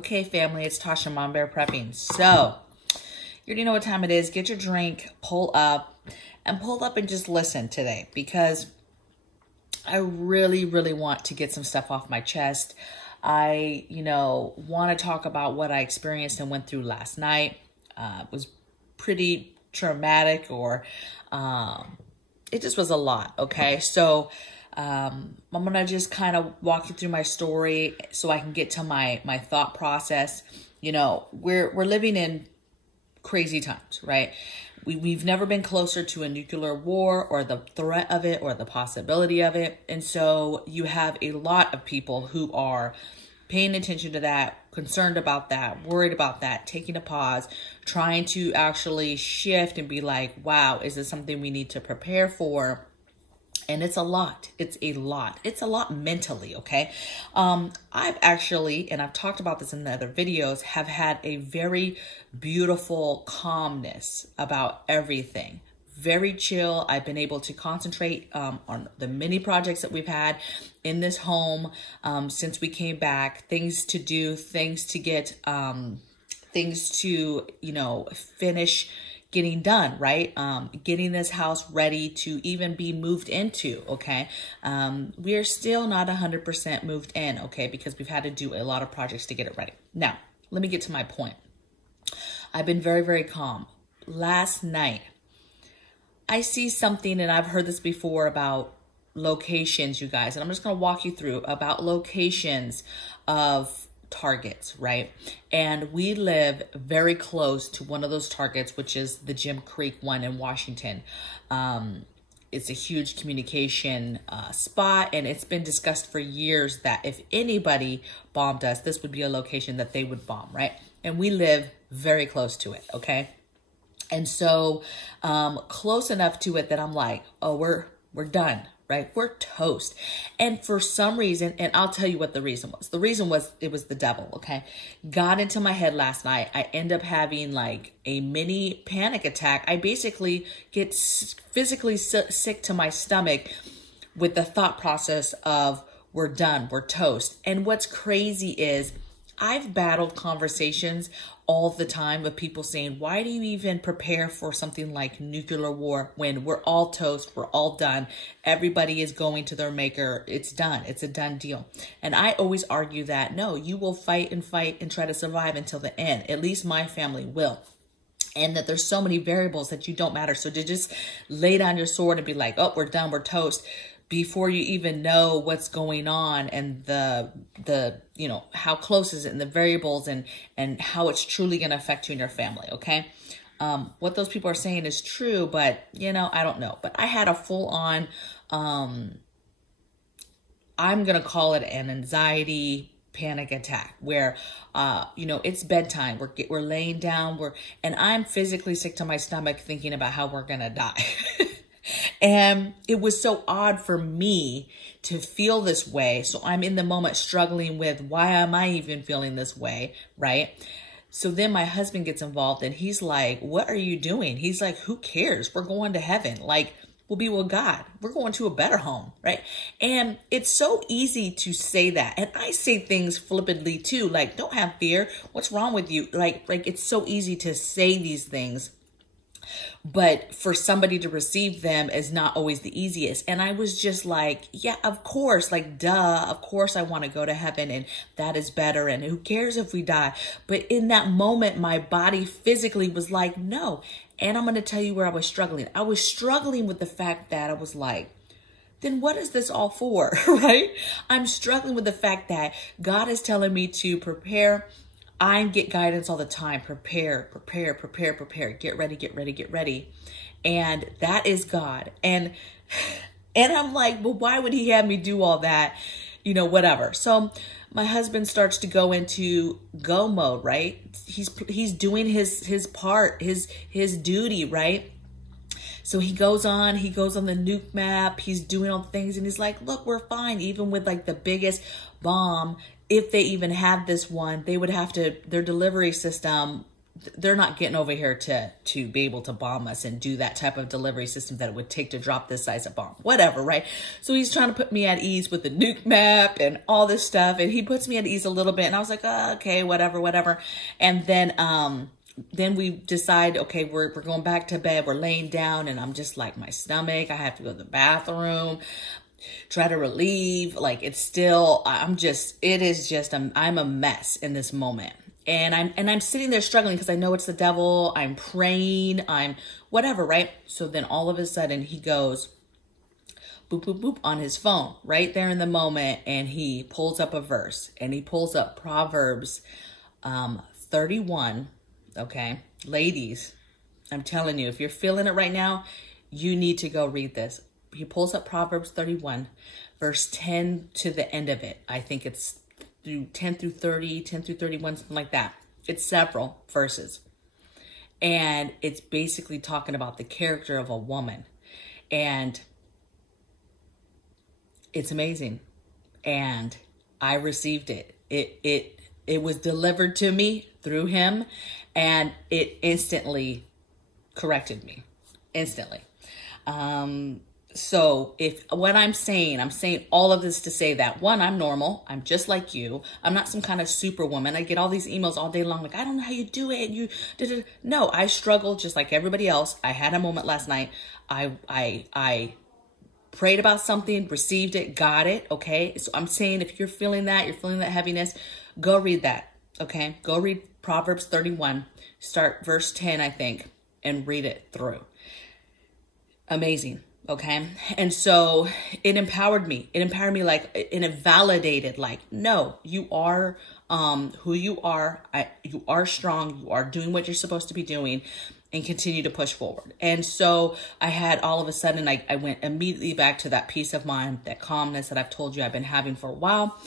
Okay, family, it's Tasha, Mom Bear Prepping. So, you already know what time it is. Get your drink, pull up and just listen today because I really want to get some stuff off my chest. I, want to talk about what I experienced and went through last night. It was pretty traumatic, or it just was a lot, okay? So, I'm going to just kind of walk you through my story so I can get to my thought process. We're living in crazy times, right? We've never been closer to a nuclear war or the threat of it or the possibility of it. And so you have a lot of people who are paying attention to that, concerned about that, worried about that, taking a pause, trying to actually shift and be like, wow, is this something we need to prepare for? And it's a lot. It's a lot. It's a lot mentally, okay? I've actually, and I've talked about this in the other videos, have had a very beautiful calmness about everything. Very chill. I've been able to concentrate on the many projects that we've had in this home since we came back. Things to do, things to get, things to, finish getting done, right? Getting this house ready to even be moved into, okay? We are still not 100% moved in, okay? Because we've had to do a lot of projects to get it ready. Now, let me get to my point. I've been very calm. Last night, I see something, and I've heard this before about locations, you guys, and I'm just gonna walk you through about locations of Targets, right? And we live very close to one of those Targets, which is the Jim Creek one in Washington. It's a huge communication spot, and it's been discussed for years that if anybody bombed us, this would be a location that they would bomb, right? And we live very close to it, okay? And so close enough to it that I'm like, oh, we're done, right? We're toast. And for some reason, and I'll tell you what the reason was. The reason was it was the devil, okay? Got into my head last night. I end up having like a mini panic attack. I basically get physically sick to my stomach with the thought process of we're done, we're toast. And what's crazy is I've battled conversations all the time with people saying, why do you even prepare for something like nuclear war when we're all toast, we're all done, everybody is going to their maker, it's done, it's a done deal. And I always argue that, no, you will fight and try to survive until the end. At least my family will. And that there's so many variables that you don't matter. So to just lay down your sword and be like, oh, we're done, we're toast, before you even know what's going on and the how close is it and the variables and how it's truly going to affect you and your family, okay? What those people are saying is true, but, I don't know. But I had a full-on, I'm going to call it an anxiety panic attack where, it's bedtime. We're laying down, and I'm physically sick to my stomach thinking about how we're going to die. And it was so odd for me to feel this way. So I'm in the moment struggling with, why am I even feeling this way, right? So then my husband gets involved and he's like, what are you doing? He's like, who cares? We're going to heaven. Like, we'll be with God. We're going to a better home, right? And it's so easy to say that. And I say things flippantly too, like, don't have fear. What's wrong with you? Like it's so easy to say these things, but for somebody to receive them is not always the easiest. And I was just like, yeah, of course, like, duh, of course I want to go to heaven and that is better. And who cares if we die? But in that moment, my body physically was like, no. And I'm going to tell you where I was struggling. I was struggling with the fact that I was like, then what is this all for, right? I'm struggling with the fact that God is telling me to prepare. I get guidance all the time. Prepare. Get ready. And that is God. And I'm like, well, why would he have me do all that? Whatever. So my husband starts to go into go mode, right? He's doing his part, his duty, right? So he goes on the nuke map. He's doing all the things. And he's like, look, we're fine. Even with like the biggest bomb, if they even have this one, they would have to, their delivery system they're not getting over here to be able to bomb us and do that type of delivery system that it would take to drop this size of bomb, whatever, right? So he's trying to put me at ease with the nuke map and all this stuff. And he puts me at ease a little bit. And I was like, oh, okay, whatever. And then we decide, okay, we're going back to bed. We're laying down and I'm just like, my stomach, I have to go to the bathroom, try to relieve. Like it's still, I'm a mess in this moment. And I'm sitting there struggling because I know it's the devil. I'm praying, I'm whatever, right? So then all of a sudden he goes boop, boop, boop on his phone right there in the moment. And he pulls up a verse and he pulls up Proverbs 31. Okay. Ladies, I'm telling you, if you're feeling it right now, you need to go read this. He pulls up Proverbs 31, verse 10 to the end of it. I think it's through 10 through 30, 10 through 31, something like that. It's several verses. And it's basically talking about the character of a woman. And it's amazing. And I received it. It was delivered to me through him. And it instantly corrected me. Instantly. So if what I'm saying all of this to say that, one, I'm normal. I'm just like you. I'm not some kind of superwoman. I get all these emails all day long. Like, I don't know how you do it. No, I struggle just like everybody else. I had a moment last night. I prayed about something, received it, got it. Okay. So I'm saying, if you're feeling that heaviness, go read that. Okay. Go read Proverbs 31, start verse 10, I think, and read it through. Amazing. Okay. And so it empowered me. It empowered me, like, and it validated, like, no, you are who you are. You are strong. You are doing what you're supposed to be doing, and continue to push forward. And so I had all of a sudden, I went immediately back to that peace of mind, that calmness that I've told you I've been having for a while.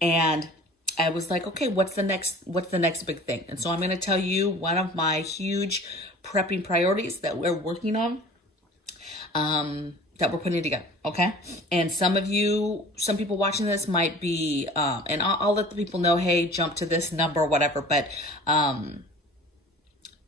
And I was like, okay, what's the next big thing? And so I'm going to tell you one of my huge prepping priorities that we're working on, that we're putting together. Okay. And some people watching this might be, and I'll let the people know, hey, jump to this number or whatever. But,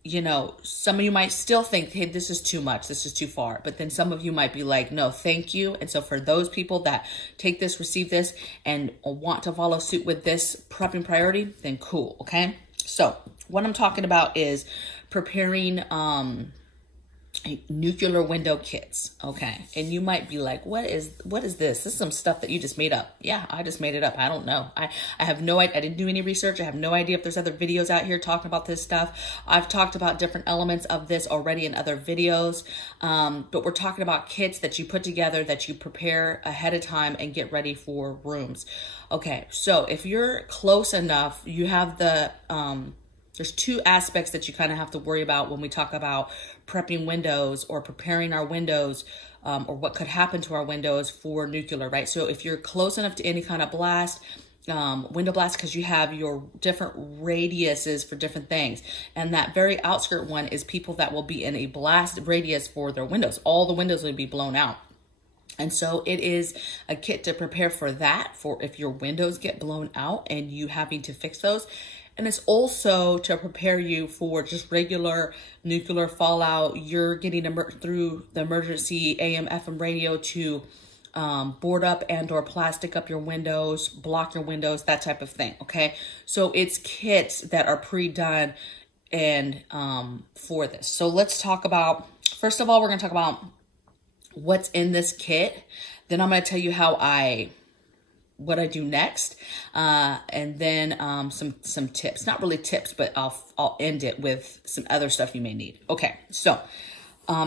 you know, some of you might still think, hey, this is too much. This is too far. But then some of you might be like, no, thank you. And so for those people that take this, receive this, and want to follow suit with this prepping priority, then cool. Okay. So what I'm talking about is preparing, nuclear window kits. Okay. And you might be like, what is this? This is some stuff that you just made up. Yeah, I just made it up. I don't know. I have no idea. I didn't do any research. I have no idea if there's other videos out here talking about this stuff. I've talked about different elements of this already in other videos. But we're talking about kits that you put together, that you prepare ahead of time and get ready for rooms. Okay. So if you're close enough, you have the, there's two aspects that you kind of have to worry about when we talk about prepping windows or preparing our windows, or what could happen to our windows for nuclear, right? So if you're close enough to any kind of blast, window blast, because you have your different radiuses for different things. And that very outskirt one is people that will be in a blast radius for their windows. All the windows will be blown out. And so it is a kit to prepare for that, for if your windows get blown out and you having to fix those. And it's also to prepare you for just regular nuclear fallout. You're getting through the emergency AM, FM radio to board up and or plastic up your windows, block your windows, that type of thing. Okay. So it's kits that are pre-done and for this. So let's talk about, first of all, we're going to talk about what's in this kit. Then I'm going to tell you what I do next, and then some tips. Not really tips, but I'll end it with some other stuff you may need. Okay, so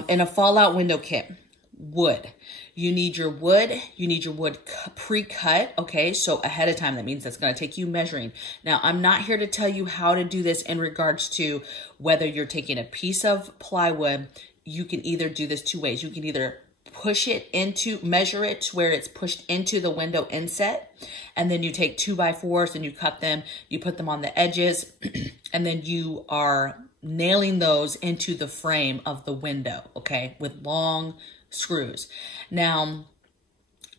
in a fallout window kit, wood. You need your wood. You need your wood pre-cut. Okay, so ahead of time. That means that's going to take you measuring. Now, I'm not here to tell you how to do this in regards to whether you're taking a piece of plywood. You can either do this two ways. You can either measure it to where it's pushed into the window inset. And then you take 2x4s and you cut them, you put them on the edges, and then you are nailing those into the frame of the window, okay, with long screws. Now,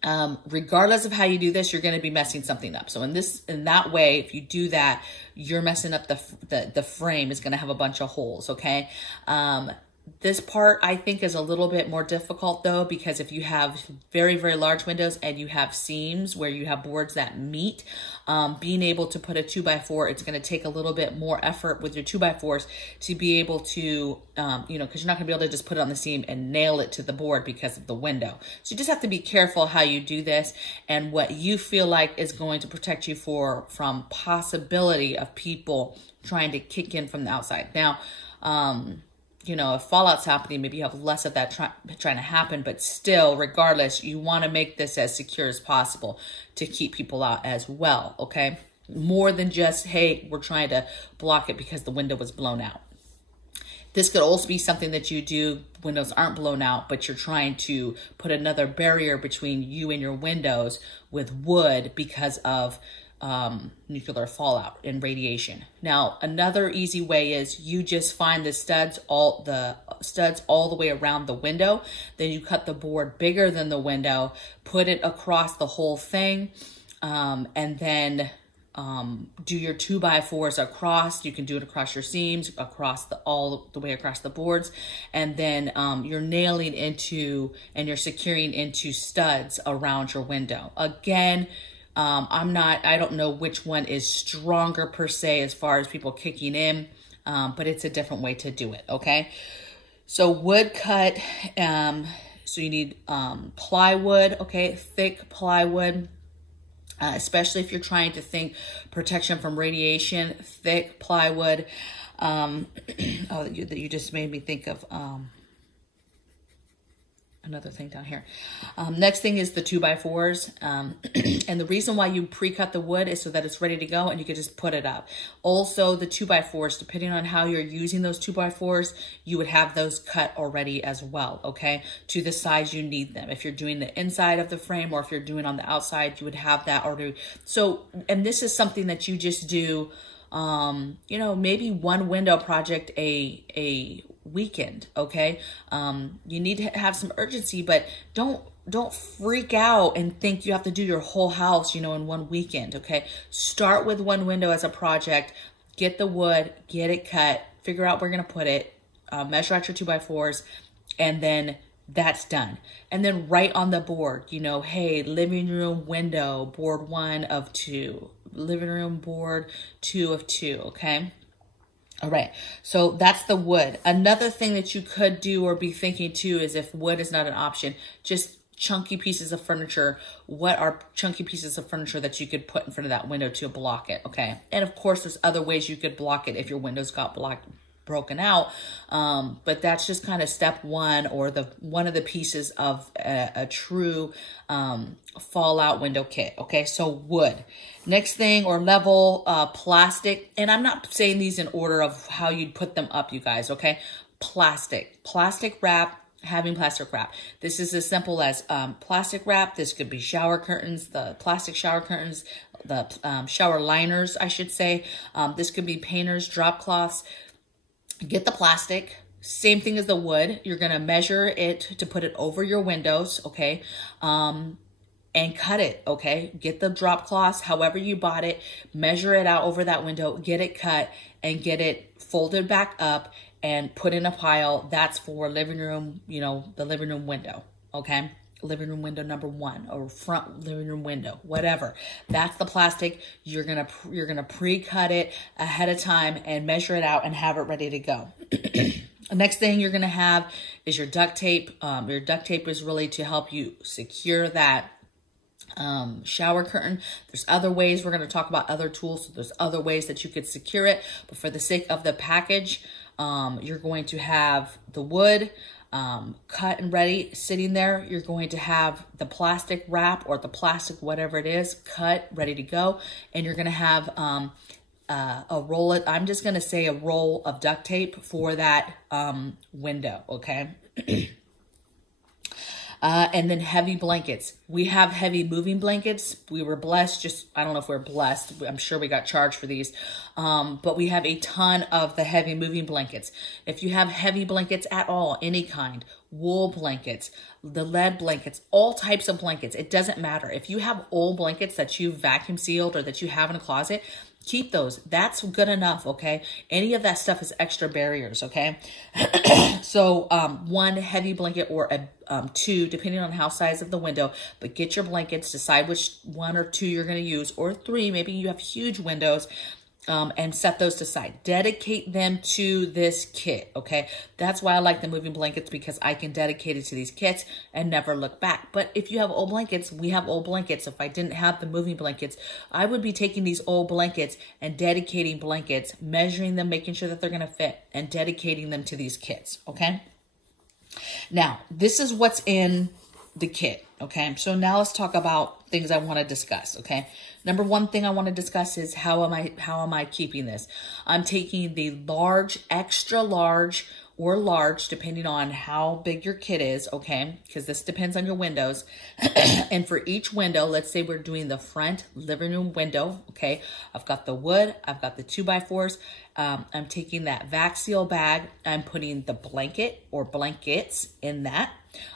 Regardless of how you do this, you're going to be messing something up. So in that way, if you do that, you're messing up the frame is going to have a bunch of holes. Okay. This part I think is a little bit more difficult though, because if you have very, very large windows and you have seams where you have boards that meet, being able to put a 2x4, it's going to take a little bit more effort with your 2x4s to be able to, you know, because you're not going to be able to just put it on the seam and nail it to the board because of the window. So you just have to be careful how you do this and what you feel like is going to protect you from possibility of people trying to kick in from the outside. Now, you know, if fallout's happening, maybe you have less of that trying to happen, but still, regardless, you want to make this as secure as possible to keep people out as well, okay? More than just, hey, we're trying to block it because the window was blown out. This could also be something that you do, windows aren't blown out, but you're trying to put another barrier between you and your windows with wood because of nuclear fallout and radiation. Now, another easy way is you just find the studs all the way around the window. Then you cut the board bigger than the window, put it across the whole thing, and then do your 2x4s across. You can do it across your seams, all the way across the boards, and then you're nailing into and you're securing into studs around your window. Again, I don't know which one is stronger per se as far as people kicking in, but it's a different way to do it, okay? So wood cut, so you need plywood, okay, thick plywood, especially if you're trying to think protection from radiation, thick plywood. Oh, you just made me think of another thing down here. Next thing is the 2x4s. And the reason why you pre-cut the wood is so that it's ready to go and you can just put it up. Also, the 2x4s, depending on how you're using those 2x4s, you would have those cut already as well, okay? To the size you need them. If you're doing the inside of the frame or if you're doing on the outside, you would have that already. So, and this is something that you just do, you know, maybe one window project a weekend, okay? You need to have some urgency, but don't freak out and think you have to do your whole house, you know, in one weekend, okay? Start with one window as a project, get the wood, get it cut, figure out where you're gonna put it, measure out your 2x4s, and then that's done. And then right on the board, you know, hey, living room window, board 1 of 2, living room board 2 of 2, okay? All right, so that's the wood. Another thing that you could do or be thinking too is if wood is not an option, just chunky pieces of furniture. What are chunky pieces of furniture that you could put in front of that window to block it, okay? And of course, there's other ways you could block it if your windows got broken out, but that's just kind of step one or one of the pieces of a true fallout window kit, okay? So wood. Next thing or level, plastic, and I'm not saying these in order of how you'd put them up, you guys, okay? Plastic wrap, having plastic wrap. This is as simple as plastic wrap. This could be shower curtains, the plastic shower curtains, the shower liners, I should say. This could be painters, drop cloths. Get the plastic, same thing as the wood. You're gonna measure it to put it over your windows, okay? And cut it, okay? Get the drop cloths, however you bought it, measure it out over that window, get it cut, and get it folded back up and put in a pile. That's for living room, you know, the living room window, okay? Living room window number 1 or front living room window, whatever. That's the plastic. You're gonna pre-cut it ahead of time and measure it out and have it ready to go. The next thing you're gonna have is your duct tape. Your duct tape is really to help you secure that shower curtain. There's other ways. We're going to talk about other tools. So there's other ways that you could secure it, but for the sake of the package, you're going to have the wood cut and ready sitting there. You're going to have the plastic wrap or the plastic whatever it is cut ready to go, and you're going to have a roll. I'm just going to say a roll of duct tape for that window. Okay. And then heavy blankets. We have heavy moving blankets. We were blessed, I don't know if we're blessed. I'm sure we got charged for these. But we have a ton of the heavy moving blankets. If you have heavy blankets at all, any kind, wool blankets, the lead blankets, all types of blankets, it doesn't matter. If you have old blankets that you vacuum sealed or that you have in a closet, keep those. That's good enough, okay? Any of that stuff is extra barriers, okay? So one heavy blanket or two, depending on how size of the window, but get your blankets, decide which one or two you're going to use, or three, maybe you have huge windows, and set those aside. Dedicate them to this kit, okay? That's why I like the moving blankets, because I can dedicate it to these kits and never look back. But if you have old blankets, we have old blankets. If I didn't have the moving blankets, I would be taking these old blankets and dedicating blankets, measuring them, making sure that they're gonna fit, and dedicating them to these kits, okay? Now, this is what's in the kit, okay? So now let's talk about things I want to discuss, okay? Number one thing I want to discuss is how am I keeping this? I'm taking the large, extra large, or large, depending on how big your kit is, okay? Because this depends on your windows. And for each window, let's say we're doing the front living room window, okay? I've got the wood, I've got the 2x4s. I'm taking that Vac Sealed bag. I'm putting the blanket or blankets in that.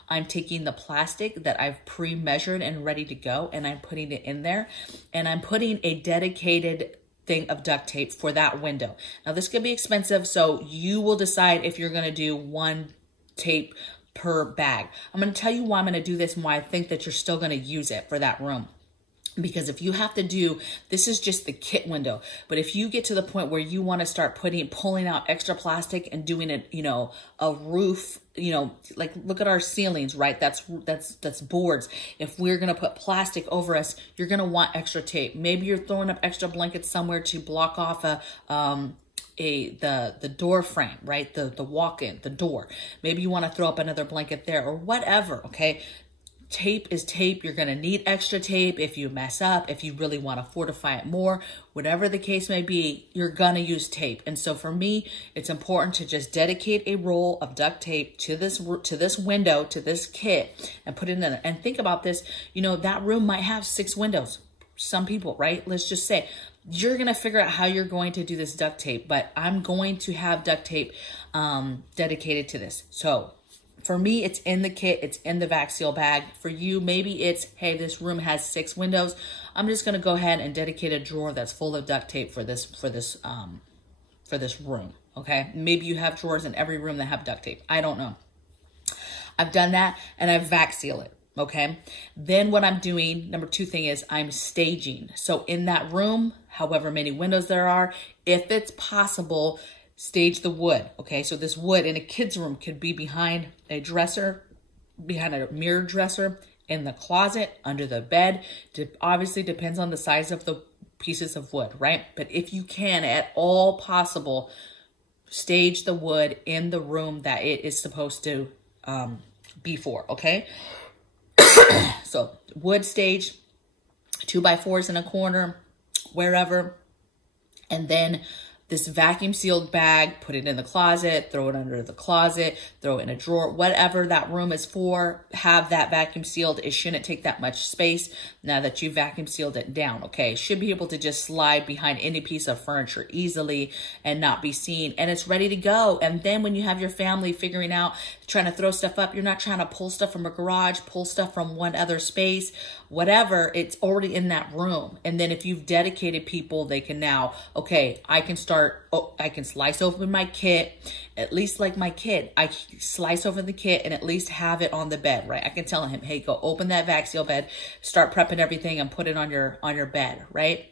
I'm taking the plastic that I've pre-measured and ready to go, and I'm putting it in there. And I'm putting a dedicated thing of duct tape for that window. Now this could be expensive, so you will decide if you're gonna do one tape per bag. I'm gonna tell you why I'm gonna do this and why I think that you're still gonna use it for that room. Because if you have to do, this is just the kit window, but if you get to the point where you want to start pulling out extra plastic and doing it, you know, a roof, you know, like look at our ceilings, right? That's boards. If we're going to put plastic over us, you're going to want extra tape. Maybe you're throwing up extra blankets somewhere to block off the door frame, right? The walk-in, the door. Maybe you want to throw up another blanket there or whatever, okay? Tape is tape. You're going to need extra tape if you mess up, if you really want to fortify it more, whatever the case may be, you're going to use tape. And so for me, it's important to just dedicate a roll of duct tape to this window, to this kit, and put it in there. And think about this, you know, that room might have 6 windows. Some people, right? Let's just say you're going to figure out how you're going to do this duct tape, but I'm going to have duct tape dedicated to this. So for me, it's in the kit, it's in the Vac Seal bag. For you, maybe it's, hey, this room has 6 windows. I'm just gonna go ahead and dedicate a drawer that's full of duct tape for this room, okay? Maybe you have drawers in every room that have duct tape. I don't know. I've done that, and I Vac Seal it, okay? Then what I'm doing, number 2 thing is I'm staging. So in that room, however many windows there are, if it's possible, stage the wood, okay? So this wood in a kid's room could be behind a dresser, behind a mirror dresser, in the closet, under the bed. Obviously depends on the size of the pieces of wood, right? But if you can, at all possible, stage the wood in the room that it is supposed to be for, okay? So wood stage, 2x4s in a corner, wherever, and then this vacuum sealed bag, put it in the closet, throw it under the closet, throw it in a drawer, whatever that room is for, have that vacuum sealed. It shouldn't take that much space now that you vacuum sealed it down, okay? It should be able to just slide behind any piece of furniture easily and not be seen, and it's ready to go. And then when you have your family figuring out, trying to throw stuff up, you're not trying to pull stuff from a garage, pull stuff from one other space, whatever, it's already in that room. And then if you've dedicated people, they can now, okay, I can slice open my kit, at least like my kid, I slice over the kit and at least have it on the bed, right? I can tell him, hey, go open that Vac Seal bed, start prepping everything and put it on your bed, right?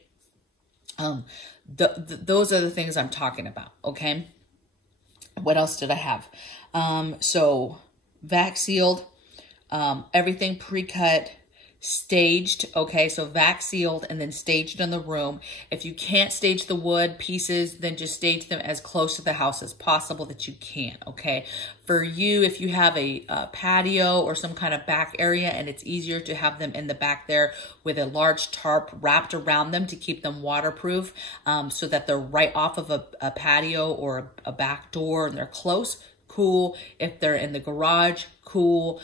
Those are the things I'm talking about, okay? What else did I have? So Vac Sealed, everything pre-cut, staged, okay? So Vac Sealed and then staged in the room. If you can't stage the wood pieces, then just stage them as close to the house as possible that you can, okay? For you, if you have a patio or some kind of back area and it's easier to have them in the back there with a large tarp wrapped around them to keep them waterproof, so that they're right off of a patio or a back door and they're close, cool. If they're in the garage, cool.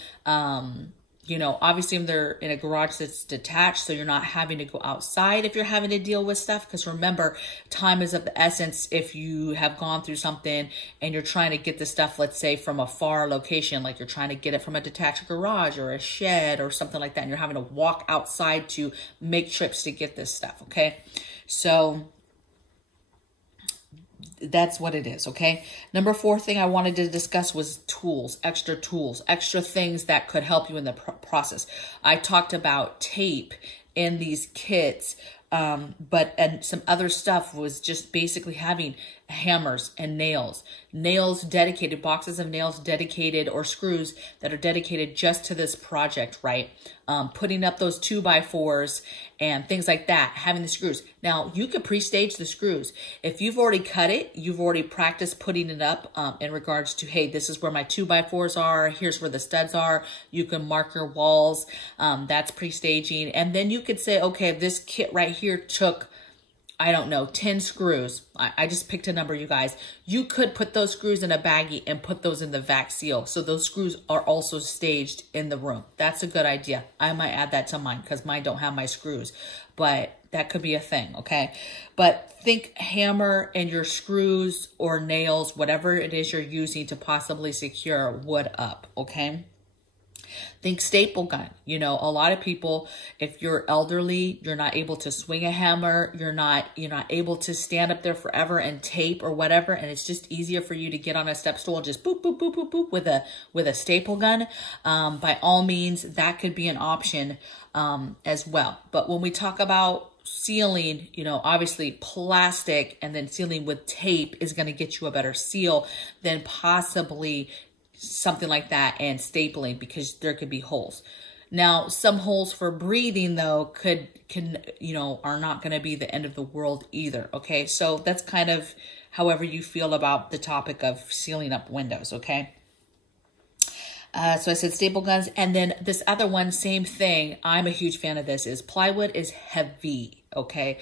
You know, obviously if they're in a garage that's detached, so you're not having to go outside if you're having to deal with stuff. Because remember, time is of the essence if you have gone through something and you're trying to get the stuff, let's say from a far location, like you're trying to get it from a detached garage or a shed or something like that, and you're having to walk outside to make trips to get this stuff, okay? So that's what it is, okay? Number 4 thing I wanted to discuss was tools, extra things that could help you in the process. I talked about tape in these kits, and some other stuff was just basically having hammers and nails dedicated, boxes of nails dedicated, or screws that are dedicated just to this project, right? Putting up those 2x4s and things like that, having the screws. Now, you could pre-stage the screws. If you've already cut it, you've already practiced putting it up in regards to, hey, this is where my 2x4s are, here's where the studs are. You can mark your walls. That's pre-staging. And then you could say, okay, this kit right here took, I don't know, 10 screws. I just picked a number, you guys. You could put those screws in a baggie and put those in the Vac Seal. So those screws are also staged in the room. That's a good idea. I might add that to mine because mine don't have my screws, but that could be a thing, okay? But think hammer and your screws or nails, whatever it is you're using to possibly secure wood up, okay? Think staple gun. You know, a lot of people, if you're elderly, you're not able to swing a hammer, you're not able to stand up there forever and tape or whatever, and it's just easier for you to get on a step stool and just boop, boop, boop, boop, boop with a staple gun. By all means, that could be an option as well. But when we talk about sealing, you know, obviously plastic and then sealing with tape is going to get you a better seal than possibly something like that and stapling, because there could be holes. Now, some holes for breathing though are not going to be the end of the world either. Okay. So that's kind of however you feel about the topic of sealing up windows. Okay. So I said staple guns, and then this other one, same thing. I'm a huge fan of this. Is plywood is heavy. Okay.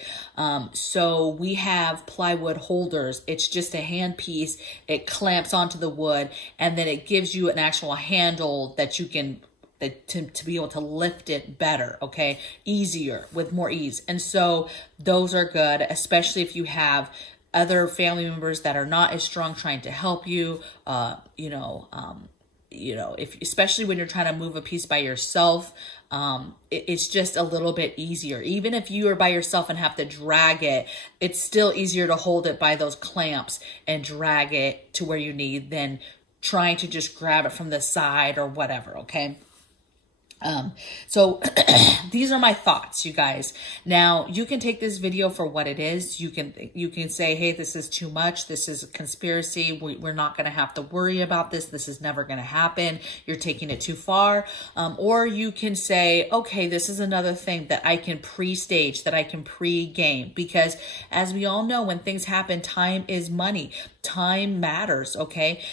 So we have plywood holders. It's just a hand piece. It clamps onto the wood, and then it gives you an actual handle that you can, to be able to lift it better. Okay. Easier, with more ease. And so those are good, especially if you have other family members that are not as strong trying to help you, especially when you're trying to move a piece by yourself, it's just a little bit easier. Even if you are by yourself and have to drag it, it's still easier to hold it by those clamps and drag it to where you need than trying to just grab it from the side or whatever. Okay. So these are my thoughts, you guys. Now you can take this video for what it is. You can say, hey, this is too much. This is a conspiracy. We're not going to have to worry about this. This is never going to happen. You're taking it too far. Or you can say, okay, this is another thing that I can pre-stage, that I can pre-game, because as we all know, when things happen, time is money. Time matters, okay?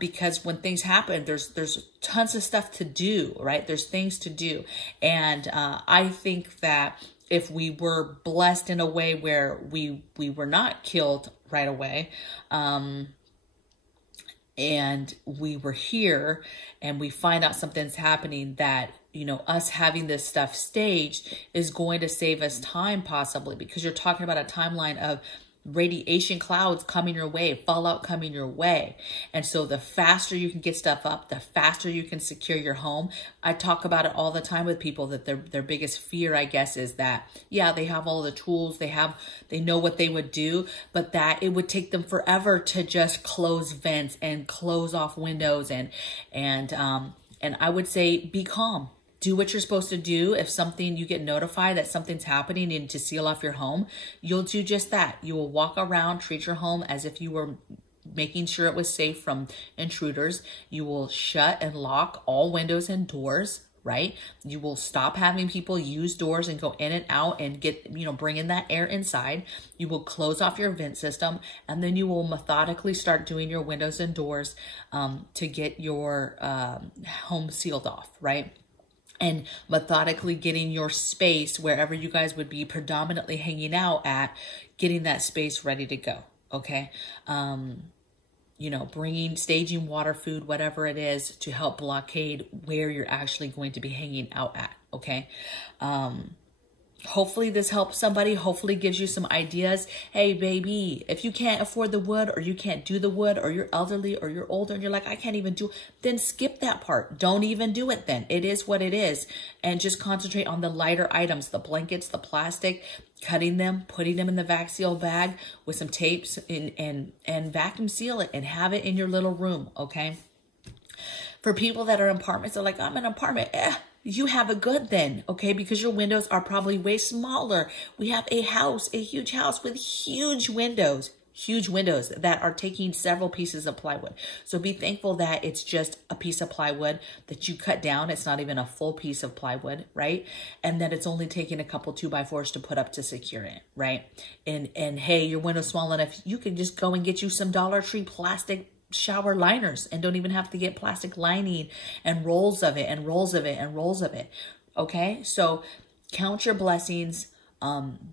Because when things happen, there's tons of stuff to do, right? There's things to do. And I think that if we were blessed in a way where we were not killed right away, and we were here and we find out something's happening, that, you know, us having this stuff staged is going to save us time, possibly, because you're talking about a timeline of radiation clouds coming your way, fallout coming your way. And so the faster you can get stuff up, the faster you can secure your home. I talk about it all the time with people, that their biggest fear, I guess, is that, yeah, they have all the tools, they know what they would do, but that it would take them forever to just close vents and close off windows. And I would say, be calm. Do what you're supposed to do. If you get notified that something's happening and to seal off your home, you'll do just that. You will walk around, treat your home as if you were making sure it was safe from intruders. You will shut and lock all windows and doors, right? You will stop having people use doors and go in and out and bring in that air inside. You will close off your vent system, and then you will methodically start doing your windows and doors to get your home sealed off, right? And methodically getting your space, wherever you guys would be predominantly hanging out at, getting that space ready to go. Okay. you know, staging water, food, whatever it is, to help blockade where you're actually going to be hanging out at, okay? Hopefully this helps somebody. Hopefully gives you some ideas. Hey, baby, if you can't afford the wood, or you can't do the wood, or you're elderly, or you're older and you're like, I can't even do, then skip that part. Don't even do it then. It is what it is. And just concentrate on the lighter items, the blankets, the plastic, cutting them, putting them in the Vac Sealed bag with some tapes and vacuum seal it and have it in your little room, okay? For people that are in apartments, they're like, I'm in an apartment. You have it good then, okay? Because your windows are probably way smaller. We have a house, a huge house with huge windows that are taking several pieces of plywood. So be thankful that it's just a piece of plywood that you cut down. It's not even a full piece of plywood, right? And that it's only taking a couple 2x4s to put up to secure it, right? And hey, your window's small enough, you can just go and get you some Dollar Tree plastic shower liners and don't even have to get plastic lining and rolls of it and rolls of it and rolls of it. Okay, so count your blessings.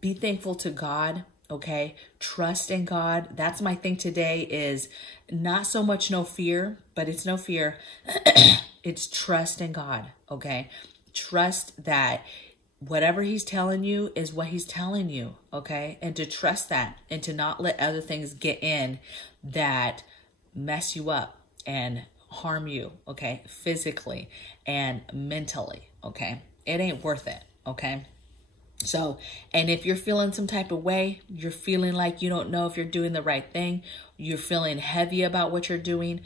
Be thankful to God. Okay, trust in God. That's my thing today, is not so much no fear, but it's no fear. It's trust in God. Okay, trust that whatever he's telling you is what he's telling you. Okay, and to trust that and to not let other things get in that mess you up and harm you, okay, physically and mentally, okay? It ain't worth it, okay? So, and if you're feeling some type of way, you're feeling like you don't know if you're doing the right thing, you're feeling heavy about what you're doing,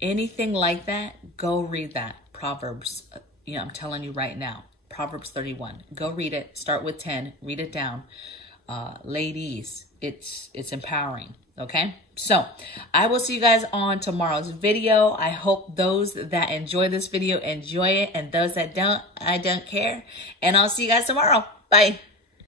anything like that, go read that. Proverbs, you know, I'm telling you right now, Proverbs 31. Go read it. Start with 10. Read it down. Ladies, it's empowering. Okay, so I will see you guys on tomorrow's video. I hope those that enjoy this video enjoy it, and those that don't, I don't care. And I'll see you guys tomorrow. Bye.